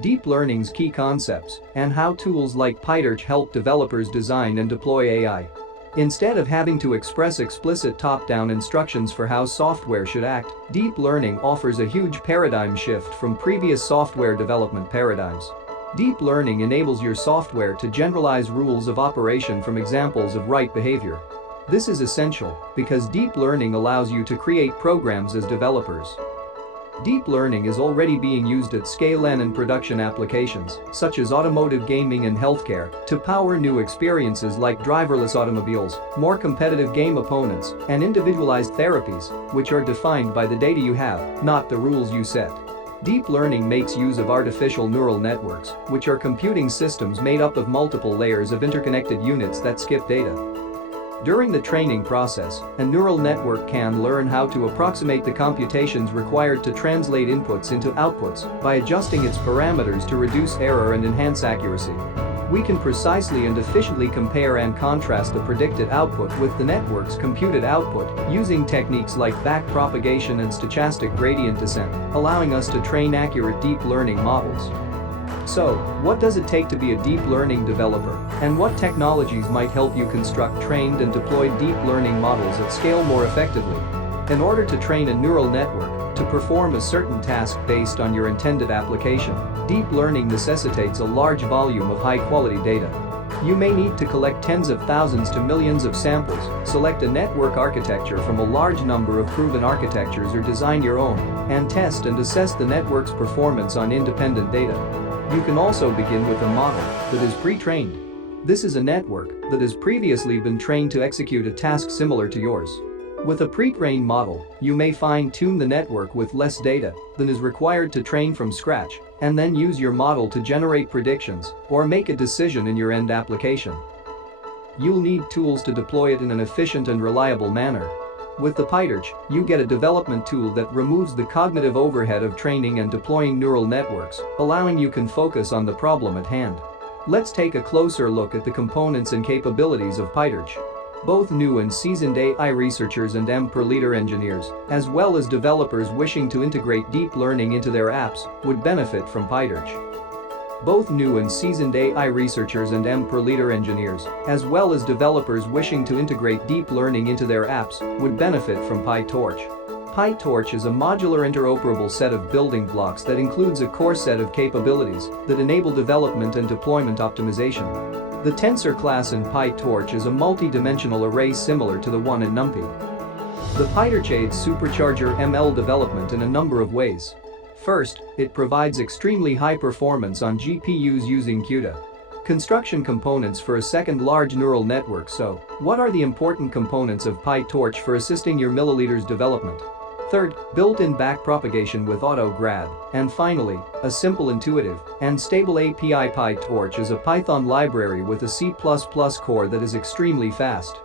deep learning's key concepts, and how tools like PyTorch help developers design and deploy AI. Instead of having to express explicit top-down instructions for how software should act, deep learning offers a huge paradigm shift from previous software development paradigms. Deep learning enables your software to generalize rules of operation from examples of right behavior. This is essential because deep learning allows you to create programs as developers. Deep learning is already being used at scale and in production applications, such as automotive gaming and healthcare, to power new experiences like driverless automobiles, more competitive game opponents, and individualized therapies, which are defined by the data you have, not the rules you set. Deep learning makes use of artificial neural networks, which are computing systems made up of multiple layers of interconnected units that skip data. During the training process, a neural network can learn how to approximate the computations required to translate inputs into outputs by adjusting its parameters to reduce error and enhance accuracy. We can precisely and efficiently compare and contrast the predicted output with the network's computed output using techniques like backpropagation and stochastic gradient descent, allowing us to train accurate deep learning models. So, what does it take to be a deep learning developer, and what technologies might help you construct trained and deployed deep learning models at scale more effectively? In order to train a neural network to perform a certain task based on your intended application, deep learning necessitates a large volume of high-quality data. You may need to collect tens of thousands to millions of samples, select a network architecture from a large number of proven architectures or design your own, and test and assess the network's performance on independent data. You can also begin with a model that is pre-trained. This is a network that has previously been trained to execute a task similar to yours. With a pre-trained model, you may fine-tune the network with less data than is required to train from scratch, and then use your model to generate predictions or make a decision in your end application. You'll need tools to deploy it in an efficient and reliable manner. With the PyTorch, you get a development tool that removes the cognitive overhead of training and deploying neural networks, allowing you to focus on the problem at hand. Let's take a closer look at the components and capabilities of PyTorch. Both new and seasoned AI researchers and M/per-liter engineers, as well as developers wishing to integrate deep learning into their apps, would benefit from PyTorch. Both new and seasoned AI researchers and M/per-liter engineers, as well as developers wishing to integrate deep learning into their apps, would benefit from PyTorch. PyTorch is a modular interoperable set of building blocks that includes a core set of capabilities that enable development and deployment optimization. The tensor class in PyTorch is a multi-dimensional array similar to the one in NumPy. The PyTorch aids supercharger ML development in a number of ways. First, it provides extremely high performance on GPUs using CUDA construction components for a second large neural network. So, what are the important components of PyTorch for assisting your milliliters development? Third, built-in backpropagation with AutoGrad. And finally, a simple, intuitive, and stable API. PyTorch is a Python library with a C++ core that is extremely fast.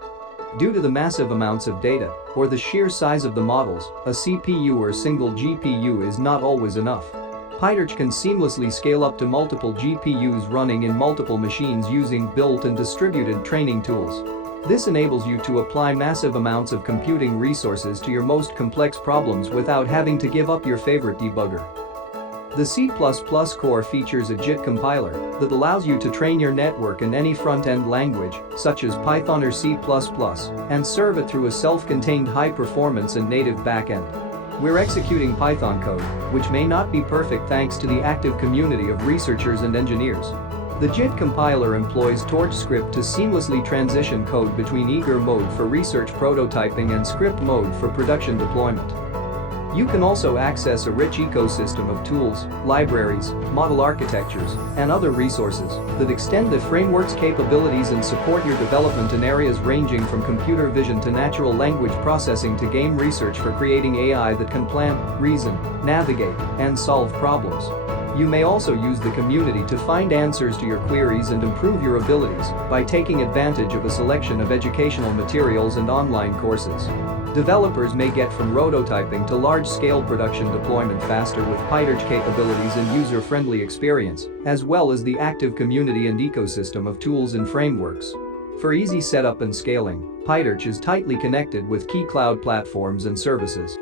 Due to the massive amounts of data, or the sheer size of the models, a CPU or single GPU is not always enough. PyTorch can seamlessly scale up to multiple GPUs running in multiple machines using built and distributed training tools. This enables you to apply massive amounts of computing resources to your most complex problems without having to give up your favorite debugger. The C++ core features a JIT compiler that allows you to train your network in any front-end language, such as Python or C++, and serve it through a self-contained high-performance and native backend. We're executing Python code, which may not be perfect thanks to the active community of researchers and engineers. The JIT compiler employs Torch script to seamlessly transition code between eager mode for research prototyping and script mode for production deployment. You can also access a rich ecosystem of tools, libraries, model architectures, and other resources that extend the framework's capabilities and support your development in areas ranging from computer vision to natural language processing to game research for creating AI that can plan, reason, navigate, and solve problems. You may also use the community to find answers to your queries and improve your abilities by taking advantage of a selection of educational materials and online courses. Developers may get from prototyping to large-scale production deployment faster with PyTorch capabilities and user-friendly experience, as well as the active community and ecosystem of tools and frameworks. For easy setup and scaling, PyTorch is tightly connected with key cloud platforms and services.